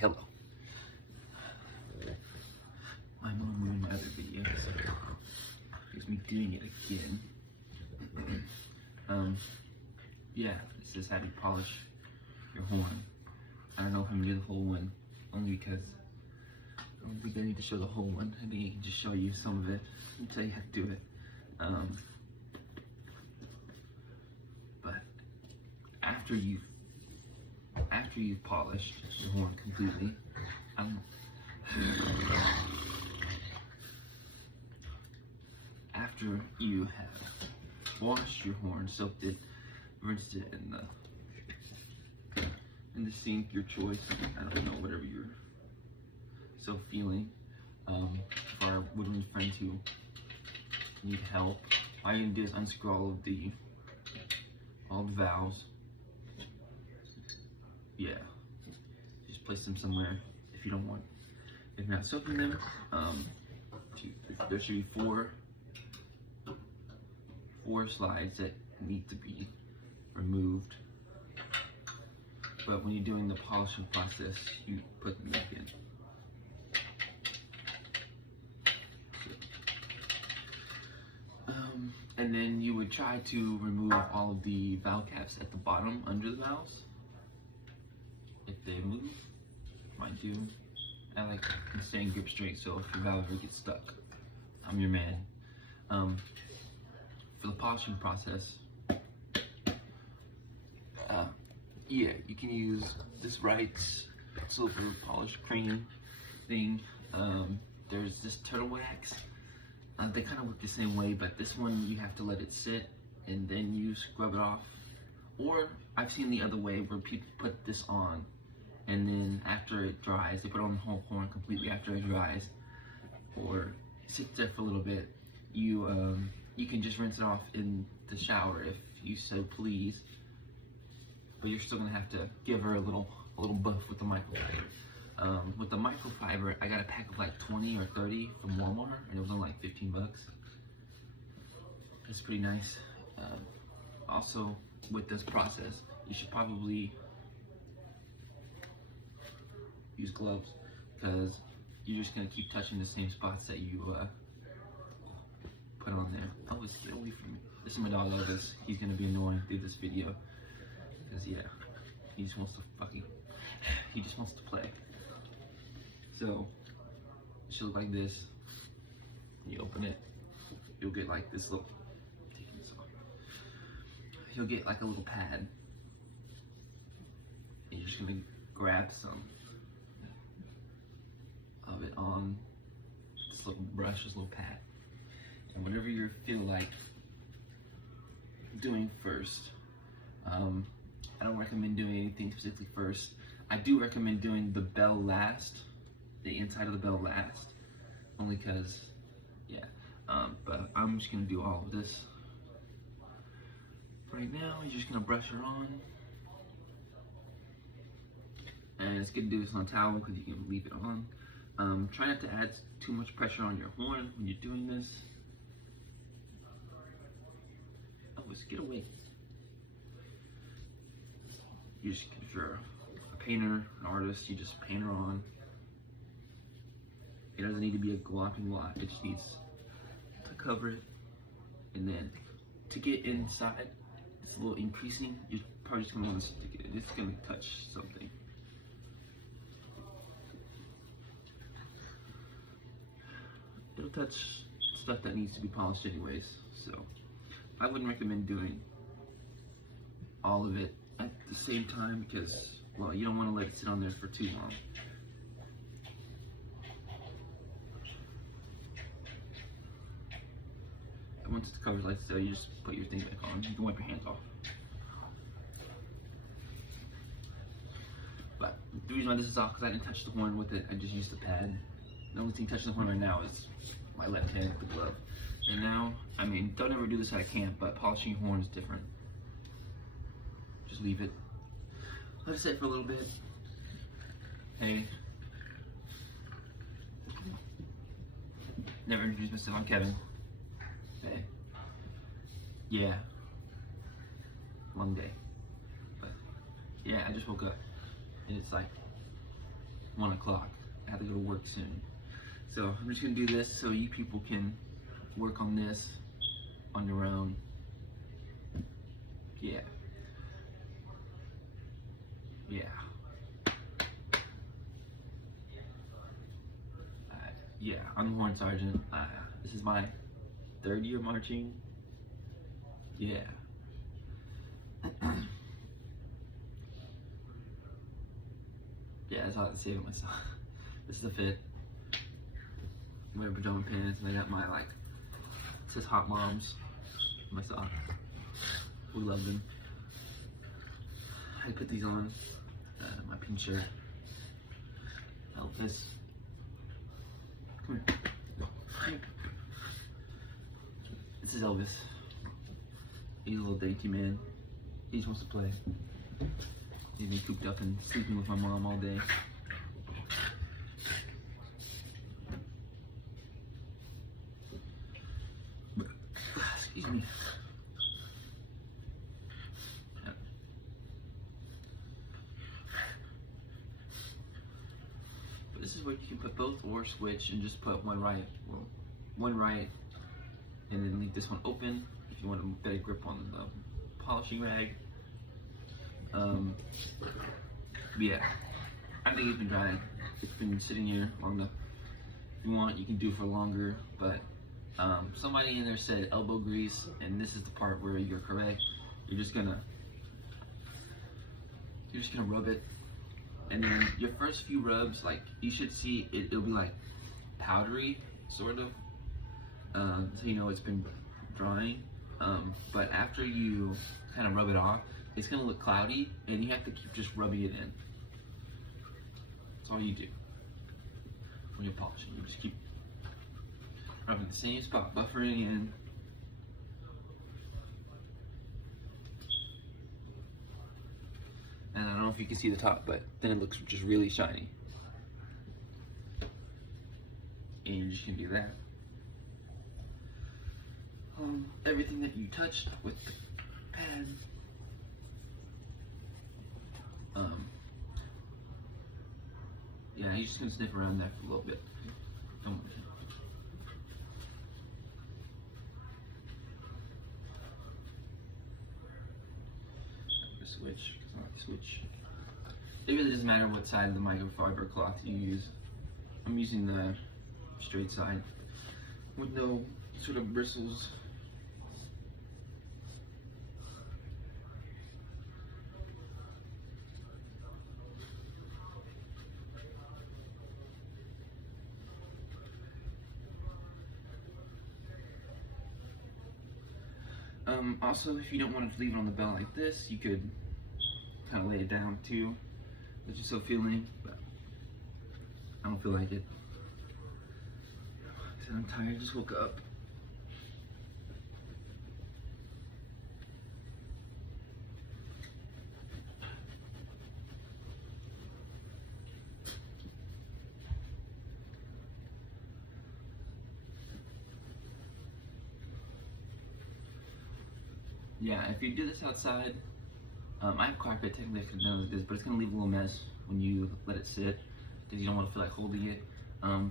hello. My mom ruined my other video, so here's me doing it again. Yeah, this is how you polish your horn. I don't know if I'm gonna do the whole one, only because I don't think I need to show the whole one. I think I can just show you some of it and tell you how to do it. But after you've polished your horn completely, after you have washed your horn, soaked it, rinsed it in the sink, your choice. I don't know, whatever you're so feeling. For our woodland friends who need help, all you can do is unscrew all the valves. Yeah, just place them somewhere if you don't want. If you're not soaking them, there should be four slides that need to be removed. But when you're doing the polishing process, you put them back in. And then you would try to remove all of the valve caps at the bottom under the valves. If they move, mine do. I like staying grip straight, so if your valve ever gets stuck, I'm your man. For the polishing process, yeah, you can use this Wright's silver polish cream thing. There's this turtle wax. They kind of work the same way, but this one you have to let it sit and then you scrub it off. Or I've seen the other way where people put this on and then after it dries, they put on the whole horn completely after it dries, or sits there for a little bit. You can just rinse it off in the shower if you so please, but you're still gonna have to give her a little buff with the microfiber. With the microfiber, I got a pack of like 20 or 30 from Walmart, and it was only like 15 bucks. It's pretty nice. Also, with this process, you should probably use gloves, because you're just gonna keep touching the same spots that you put on there. Elvis, get away from me. This is my dog Elvis. He's gonna be annoying through this video, because yeah, he just wants to play. So it should look like this. When you open it, you'll get like this little, you'll get like a little pad. And you're just gonna grab some of it on this little brush, this little pad. And whatever you feel like doing first, I don't recommend doing anything specifically first. I do recommend doing the bell last, the inside of the bell last, only because, yeah. But I'm just gonna do all of this. Right now, you're just gonna brush her on. And it's good to do this on a towel because you can leave it on. Try not to add too much pressure on your horn when you're doing this. Oh, let's get away. You just, if you're a painter, an artist, you just paint her on. It doesn't need to be a glopping lot, it just needs to cover it. And then to get inside, it's a little increasing, you're probably just gonna want to stick it. It's gonna touch something. It'll touch stuff that needs to be polished anyways, so I wouldn't recommend doing all of it at the same time because, well, you don't want to let it sit on there for too long. And once it's covered like so, you just put your thing back on. You can wipe your hands off. But the reason why this is off because I didn't touch the horn with it, I just used the pad. The only thing touching the horn right now is my left hand with the glove. And now, I mean, don't ever do this at a camp, but polishing your horn is different. Just leave it. Let it sit for a little bit. Hey. Never introduced myself, I'm Kevin. Hey. Yeah. Long day. But yeah, I just woke up. And it's like 1 o'clock. I have to go to work soon. So I'm just gonna do this so you people can work on this on your own. Yeah. Yeah. Yeah, I'm the Horn Sergeant. This is my 3rd year marching. Yeah. Yeah, that's all I have to say to myself. This is the fit. I'm wearing pajama pants and I got my it says Hot Moms. My socks. We love them. I put these on. My pink shirt. Elvis. Come here. This is Elvis. He's a little dainty man. He just wants to play. He's been cooped up and sleeping with my mom all day. Excuse me. Yeah. But this is where you can put both or switch and just put one right, and then leave this one open if you want a better grip on the polishing rag. Yeah, I think it's been drying. It's been sitting here long enough. If you want, you can do it for longer, but somebody in there said elbow grease, and this is the part where you're correct. You're just gonna rub it, and then your first few rubs, you should see it'll be powdery, sort of, so you know it's been drying. But after you kind of rub it off, it's gonna look cloudy, and you have to keep just rubbing it in. That's all you do when you're polishing. You just keep rubbing the same spot, buffering in. And I don't know if you can see the top, but then it looks just really shiny. And you just can do that. Everything that you touched with the pad. Yeah, you're just gonna sniff around there for a little bit. Don't worry. Switch, switch. It really doesn't matter what side of the microfiber cloth you use. I'm using the straight side with no sort of bristles. Also, if you don't want to leave it on the belt like this, you could kind of lay it down too, as you're still feeling, but I don't feel like it. I'm tired, just woke up. Yeah, if you do this outside, I have carpet technically I could done like this, but it's gonna leave a little mess when you let it sit because you don't want to feel like holding it.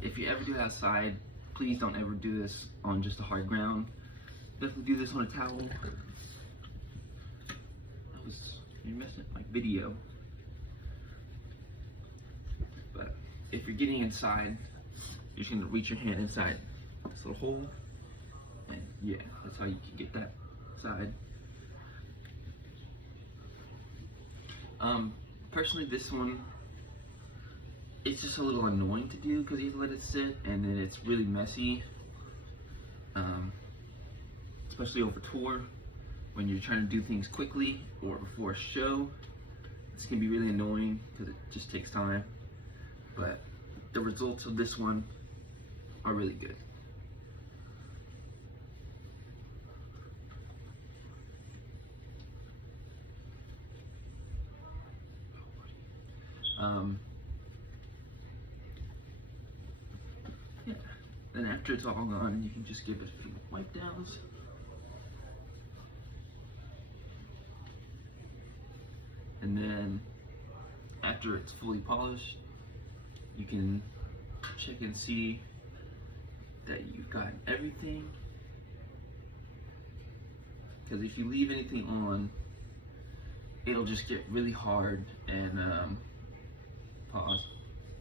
If you ever do it outside, please don't ever do this on just a hard ground. Definitely do this on a towel. You're messing up my video. But if you're getting inside, you're just gonna reach your hand inside this little hole, and yeah, that's how you can get that side. Personally, this one, it's just a little annoying to do because you have to let it sit, and then it's really messy, especially over tour when you're trying to do things quickly or before a show. This can be really annoying because it just takes time, but the results of this one are really good. Yeah. Then after it's all gone, you can just give it a few wipe downs. And then after it's fully polished, you can check and see that you've got everything. Because if you leave anything on, it'll just get really hard and pause.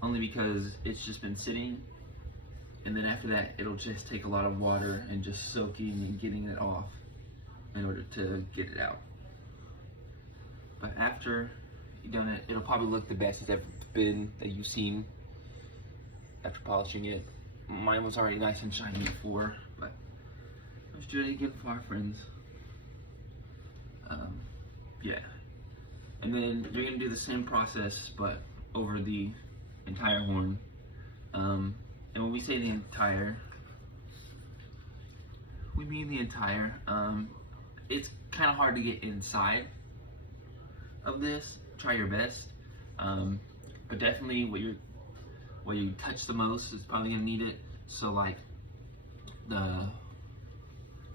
Only because it's just been sitting, and then after that it'll just take a lot of water and just soaking and getting it off in order to get it out. But after you've done it, it'll probably look the best it's ever been that you've seen after polishing it. Mine was already nice and shiny before, but let's do it again for our friends. Yeah. And then you're gonna do the same process, but over the entire horn. And when we say the entire, we mean the entire. It's kind of hard to get inside of this. Try your best, but definitely where you touch the most is probably gonna need it. So like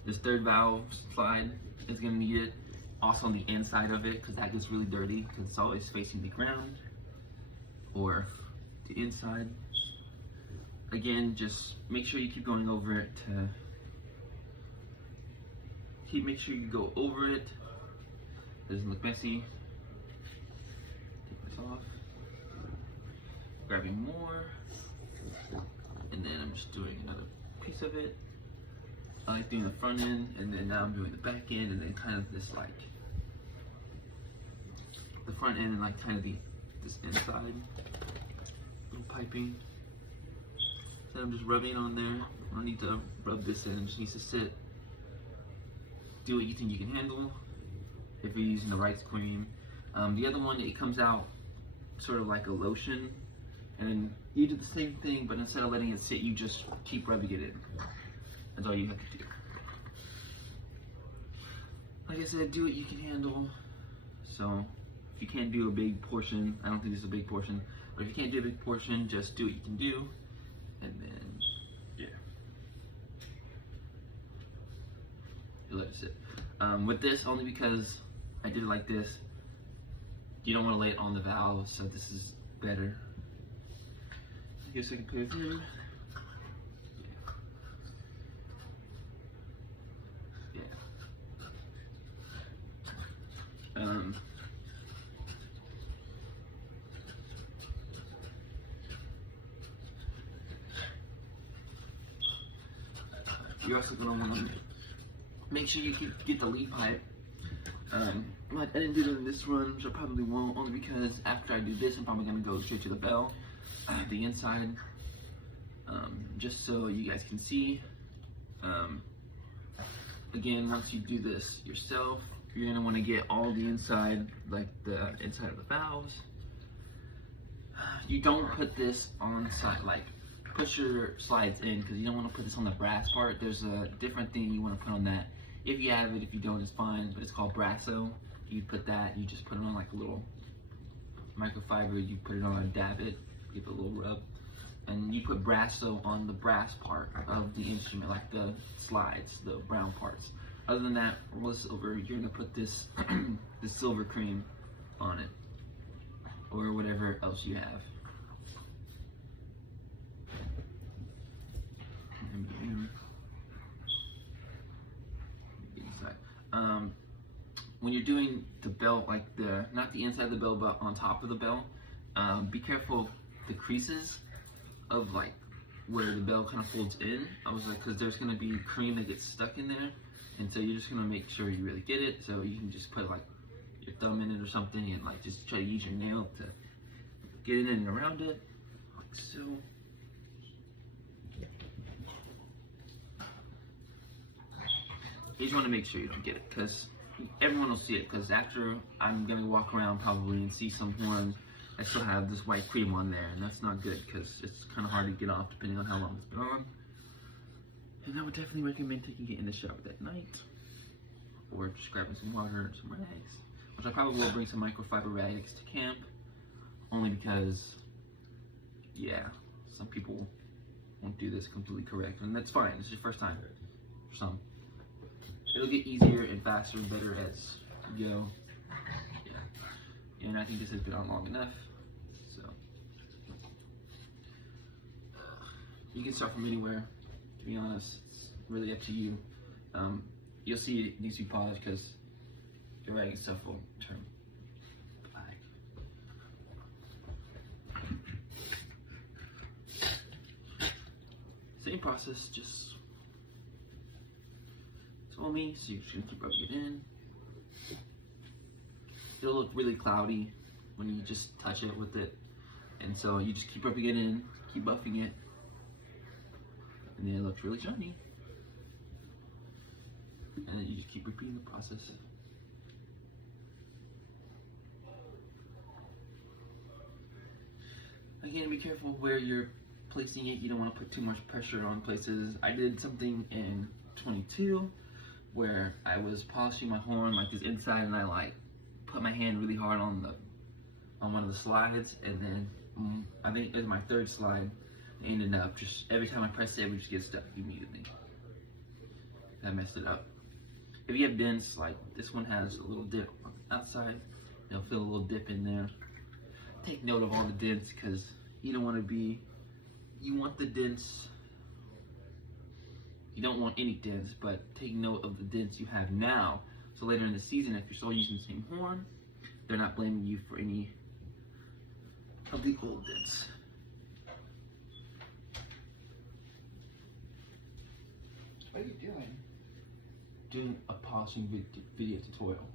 this third valve slide is gonna need it. Also on the inside of it, because that gets really dirty because it's always facing the ground or the inside. Again, just make sure you keep going over it make sure you go over it. Doesn't look messy. Take this off. Grabbing more. And then I'm just doing another piece of it. I like doing the front end, and then now I'm doing the back end, and then kind of this like the front end and like kind of this inside little piping. So I'm just rubbing on there. I don't need to rub this in, it just needs to sit. Do what you think you can handle if you're using the right cream. The other one, it comes out sort of like a lotion, and then you do the same thing, but instead of letting it sit, you just keep rubbing it in. That's all you have to do. Like I said, do what you can handle. So if you can't do a big portion, I don't think this is a big portion, but if you can't do a big portion, just do what you can do. And then, yeah. You let it sit. With this, only because I did it like this, you don't want to lay it on the valve, so this is better. I guess I can put it here. You're also going to want to make sure you get the lead pipe. Like I didn't do it in this run, which I probably won't, only because after I do this, I'm probably going to go straight to the bell, the inside, just so you guys can see. Again, once you do this yourself, you're going to want to get all the inside, like the inside of the valves. You don't put this on side, like put your slides in, because you don't want to put this on the brass part. There's a different thing you want to put on that. If you have it, if you don't, it's fine, but it's called Brasso. You put that, you just put it on like a little microfiber, you put it on, dab it, give it a little rub, and you put Brasso on the brass part of the instrument, like the slides, the brown parts. Other than that, roll silver, you're gonna put this this silver cream on it, or whatever else you have. When you're doing the belt, like not the inside of the bell, but on top of the bell, be careful of the creases of like where the bell kind of folds in. I was like, because there's gonna be cream that gets stuck in there, and so you're just gonna make sure you really get it. So you can just put like your thumb in it or something, and like just try to use your nail to get in and around it, like so. You just want to make sure you don't get it, because everyone will see it, because after I'm going to walk around probably and see some horns that still have this white cream on there, and that's not good, because it's kind of hard to get off depending on how long it's been on. And I would definitely recommend taking it in the shower that night, or just grabbing some water and some rags, which I probably will bring some microfiber rags to camp, only because, yeah, some people won't do this completely correct, and that's fine. It's your first time for some. It'll get easier and faster and better as you go. Yeah. And I think this has been on long enough. So You can start from anywhere, to be honest. It's really up to you. You'll see it needs to be polished because your rag and stuff will turn black. Same process, just foamy, so you're just gonna keep rubbing it in. It'll look really cloudy when you just touch it with it. And so you just keep rubbing it in, keep buffing it, and then it looks really shiny. And then you just keep repeating the process. Again, be careful where you're placing it. You don't want to put too much pressure on places. I did something in 22 where I was polishing my horn like this inside, and I like put my hand really hard on one of the slides, and then I think it was my third slide. It ended up just every time I pressed it, it would just get stuck immediately. That messed it up. If you have dents, like this one has a little dip on the outside, you'll feel a little dip in there. Take note of all the dents because you don't want to be, you want the dents, you don't want any dents, but take note of the dents you have now. So later in the season, if you're still using the same horn, they're not blaming you for any of the old dents. What are you doing? Doing a polishing video tutorial.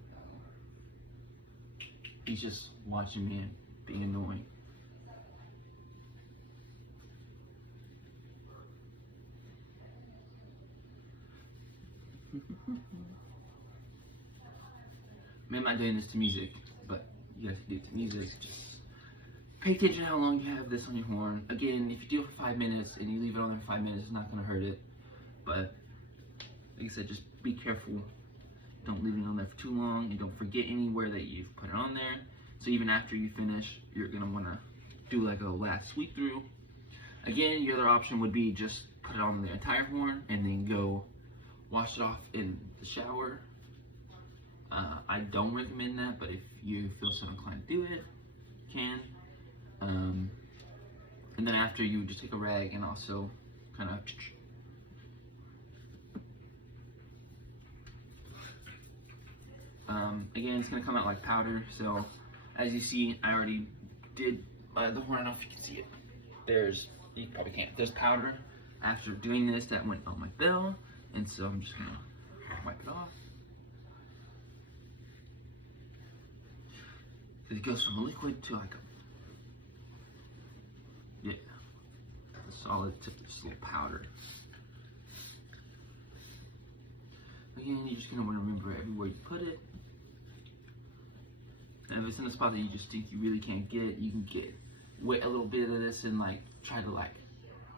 He's just watching me and being annoying. I'm not doing this to music, but you guys can do it to music. Just pay attention to how long you have this on your horn. Again, if you do it for 5 minutes and you leave it on there for 5 minutes, it's not going to hurt it. But like I said, just be careful. Don't leave it on there for too long, and don't forget anywhere that you've put it on there. So even after you finish, you're going to want to do like a last sweep through. Again, your other option would be just put it on the entire horn and then go wash it off in the shower. I don't recommend that, but if you feel so inclined to do it, you can. And then after, you just take a rag and also kind of again, it's going to come out like powder. So as you see, I already did the horn. I don't know if you can see it. You probably can't. There's powder after doing this that went on my bell, and so I'm just going to wipe it off. It goes from a liquid to like a solid to just a little powder. Again, you're just gonna want to remember everywhere you put it. And if it's in a spot that you just think you really can't get, you can wet a little bit of this and like try to like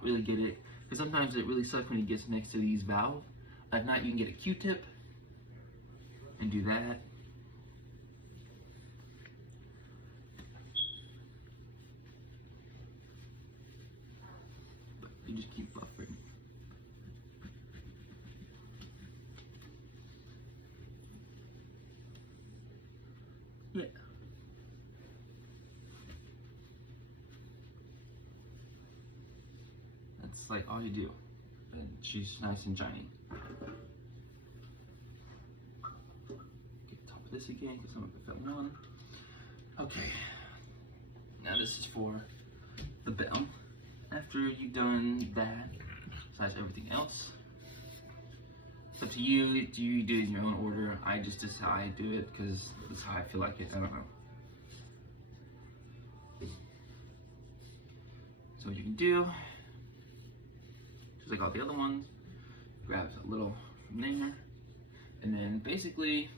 really get it. Because sometimes it really sucks when it gets next to these valves. If not, you can get a Q-tip and do that. You just keep buffering. Yeah. That's like all you do. And she's nice and shiny. Get the top of this again because some of it fell on. Okay. Now this is for the bell. After you've done that, besides everything else, it's up to you. Do you do it in your own order? I just decide how I do it because that's how I feel like it. I don't know. So what you can do, just like all the other ones, grab a little from there, and then basically,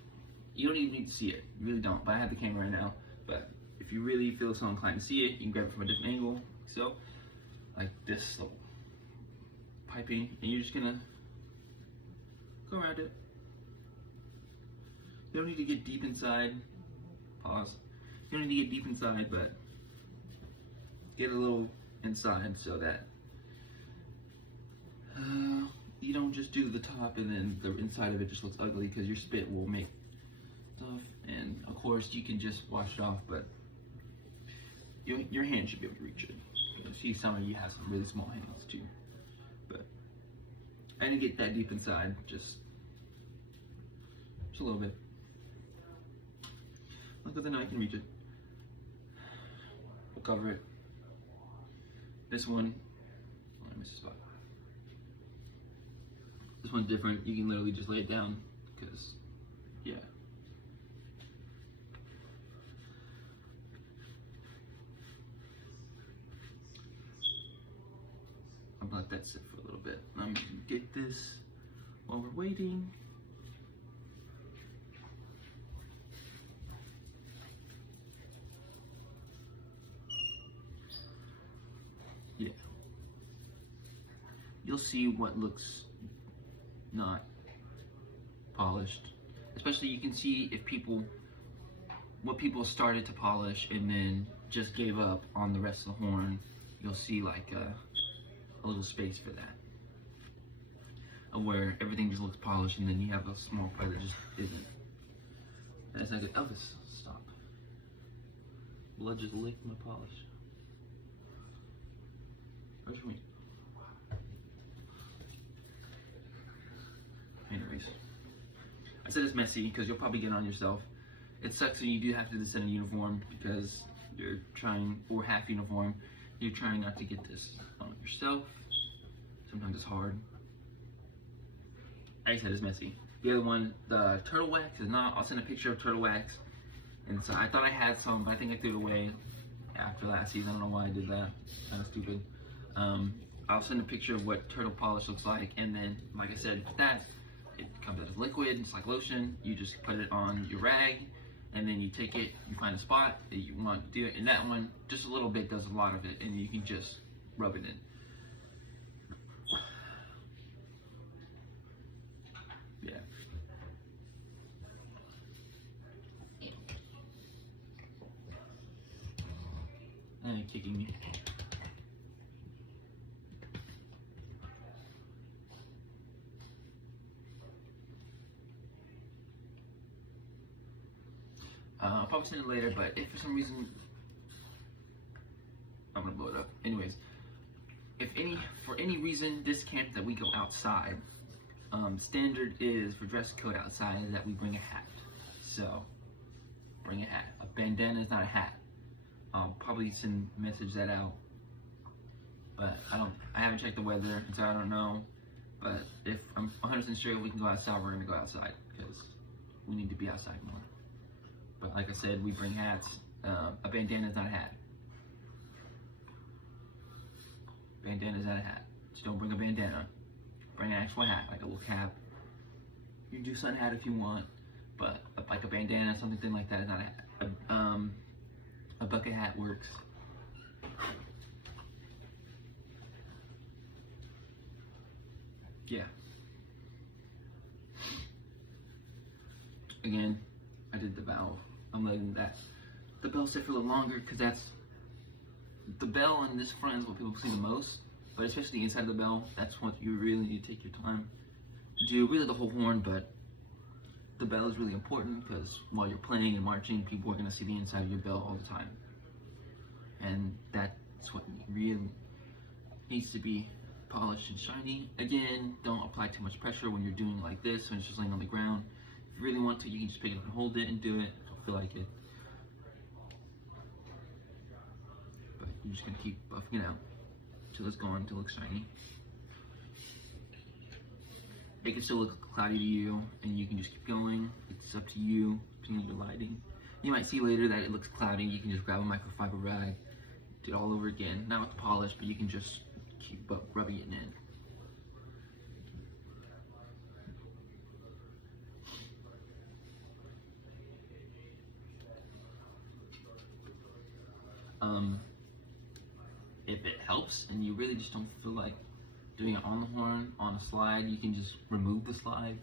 you don't even need to see it. You really don't. But I have the camera right now. But if you really feel so inclined to see it, you can grab it from a different angle. So. Like this little piping, and you're just gonna go around it. You don't need to get deep inside. Pause. You don't need to get deep inside, but get a little inside so that you don't just do the top and then the inside of it just looks ugly because your spit will make stuff. And of course, you can just wash it off, but your hand should be able to reach it. See, some of you have some really small hands too. I didn't get that deep inside, just a little bit. Look at the knife, I can reach it. We'll cover it. This one, oh, I missed a spot. This one's different. You can literally just lay it down, because, yeah. I'll let that sit for a little bit. I'm gonna get this while we're waiting. Yeah. You'll see what looks not polished. Especially you can see if what people started to polish and then just gave up on the rest of the horn. You'll see like a little space for that. Where everything just looks polished and then you have a small part that just isn't. That's like Elvis, stop. Blood just licked my polish. Where's your meat? Anyways, I said it's messy because you'll probably get it on yourself. It sucks when you do have to do this in a uniform because you're trying, or half uniform, you're trying not to get this on yourself. Sometimes it's hard. I said it's messy. The other one, the turtle wax is not. I'll send a picture of turtle wax. And so I thought I had some, but I think I threw it away after last season. I don't know why I did that. Kind of stupid. I'll send a picture of what turtle polish looks like, and then, like I said, that it comes out as liquid. It's like lotion. You just put it on your rag, and then you take it. You find a spot that you want to do it. And that one, just a little bit does a lot of it, and you can just rub it in. Yeah. And kicking me. I'll probably send it later, but if for some reason I'm gonna blow it up. Anyways, for any reason this camp that we go outside, standard is for dress code outside is that we bring a hat. So bring a hat. A bandana is not a hat. I'll probably message that out, but I haven't checked the weather, so I don't know. But if I'm 100% sure we can go outside, we're gonna go outside because we need to be outside more. But like I said, we bring hats. A bandana is not a hat. Bandana is not a hat. Just don't bring a bandana. Bring an actual hat, like a little cap. You can do sun hat if you want, but like a bandana, something like that is not a hat. A bucket hat works. Yeah. Again, I did the valve. I'm letting the bell sit for a little longer because that's the bell and this front is what people see the most. But especially inside the bell, that's what you really need to take your time to do. Really the whole horn, but the bell is really important because while you're playing and marching, people are going to see the inside of your bell all the time. And that's what really needs to be polished and shiny. Again, don't apply too much pressure when you're doing like this, when it's just laying on the ground. If you really want to, you can just pick it up and hold it and do it. I feel like it. But you're just going to keep buffing it out until it's gone, until it looks shiny. It can still look cloudy to you, and you can just keep going. It's up to you, depending on your lighting. You might see later that it looks cloudy. You can just grab a microfiber rag, do it all over again. Not with the polish, but you can just keep rubbing it in. If it helps and you really just don't feel like doing it on the horn, on a slide, you can just remove the slide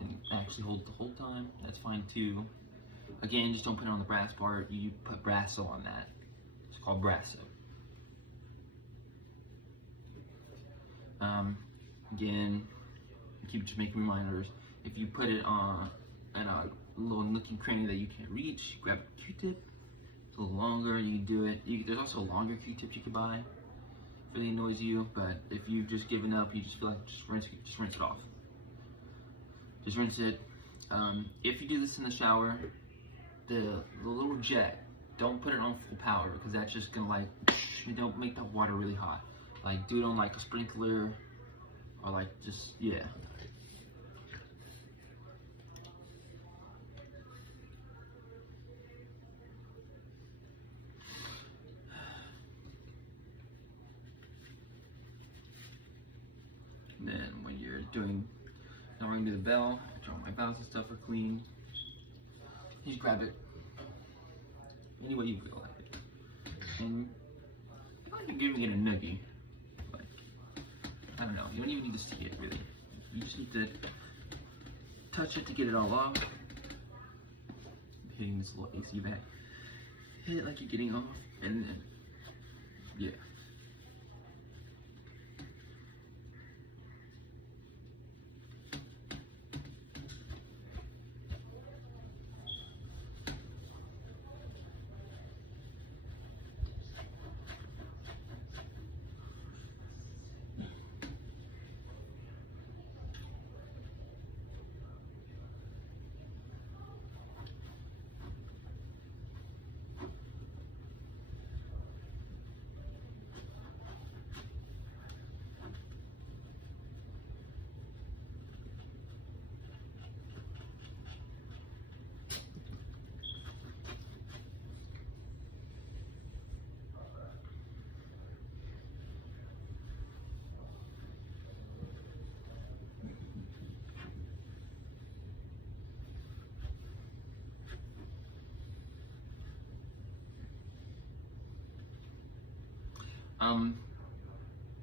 and actually hold it the whole time. That's fine too. Again, just don't put it on the brass part. You put Brasso on that. It's called Brasso. Again, keep just making reminders. If you put it on in a little nooky cranny that you can't reach, grab a Q-tip. It's a little longer. You can do it. There's also a longer Q-tip you can buy. really annoys you, but if you've just given up, you just feel like just rinse it off. Just rinse it. If you do this in the shower, the little jet, don't put it on full power because that's just gonna like, you don't make the water really hot. Like do it on like a sprinkler or like just, yeah. And then when you're doing, now we're gonna do the bell. After all my bells and stuff are clean, you just grab it any way you feel like it. And I feel like you're giving it a nuggie. Like, I don't know, you don't even need to see it really. You just need to touch it to get it all off. Hitting this little AC back. Hit it like you're getting off, and then, yeah.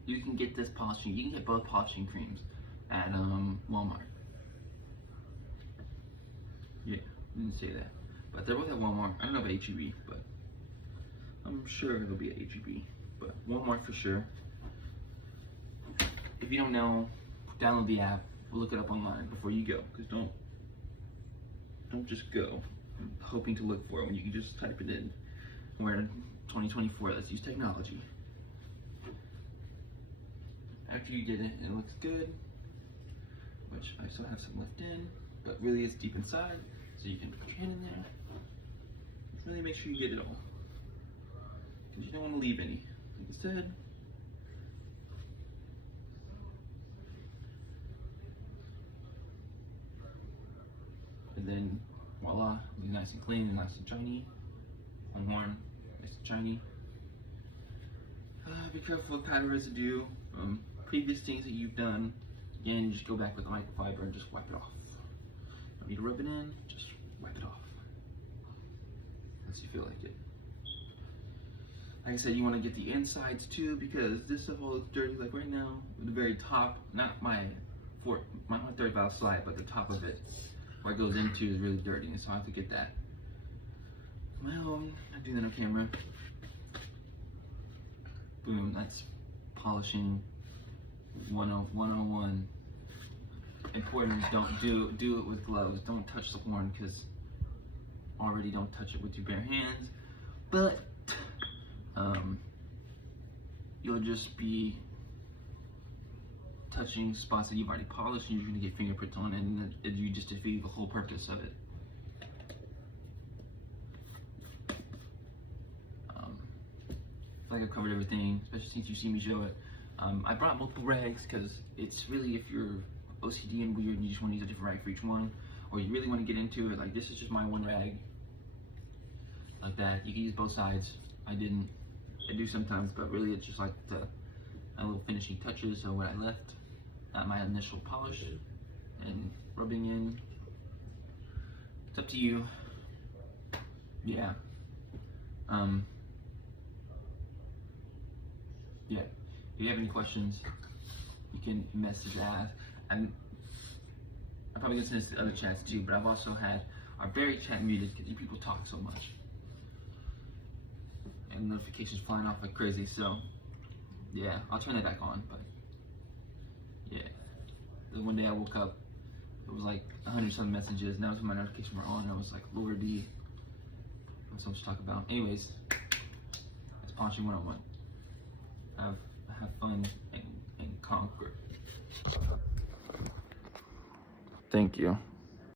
You can get this polishing, you can get both polishing creams at Walmart. Yeah, didn't say that. But they're both at Walmart. I don't know about HEB, but I'm sure it'll be at HEB. But Walmart for sure. If you don't know, download the app, look it up online before you go. Because don't just go hoping to look for it when you can just type it in. We're in 2024, let's use technology. After you did it, it looks good, which I still have some left in, but really it's deep inside, so you can put your hand in there. Really make sure you get it all, because you don't want to leave any. Instead, and then voila, it'll be nice and clean and nice and shiny. Unworn, nice and shiny. Be careful with powder residue. Previous things that you've done, again, just go back with the microfiber and just wipe it off. Don't need to rub it in, just wipe it off. Unless you feel like it. Like I said, you want to get the insides too, because this stuff all looks dirty. Like right now, the very top, not my third valve slide, but the top of it, where it goes into, is really dirty, and so I have to get that. My own, I'm doing that on camera. Boom, that's polishing 101. Important, don't do it with gloves. Don't touch the horn, because already don't touch it with your bare hands. But you'll just be touching spots that you've already polished, and you're gonna get fingerprints on it, and you just defeat the whole purpose of it. I feel like I've covered everything, especially since you see me show it. I brought multiple rags because it's really, if you're OCD and weird and you just want to use a different rag for each one, or you really want to get into it, like this is just my one rag, like that. You can use both sides. I do sometimes, but really it's just like the little finishing touches. So what I left at my initial polish and rubbing in, it's up to you. Yeah. Yeah, if you have any questions, you can message us. I'm probably gonna send this to other chats too, but I've also had our very chat muted because you people talk so much. And notifications flying off like crazy, so yeah, I'll turn that back on, but yeah. The one day I woke up, it was like 100-something messages, and that was when my notifications were on, and I was like, Lord D, what's so much to talk about? Anyways, it's Polishing 101. I have conquer. Thank you.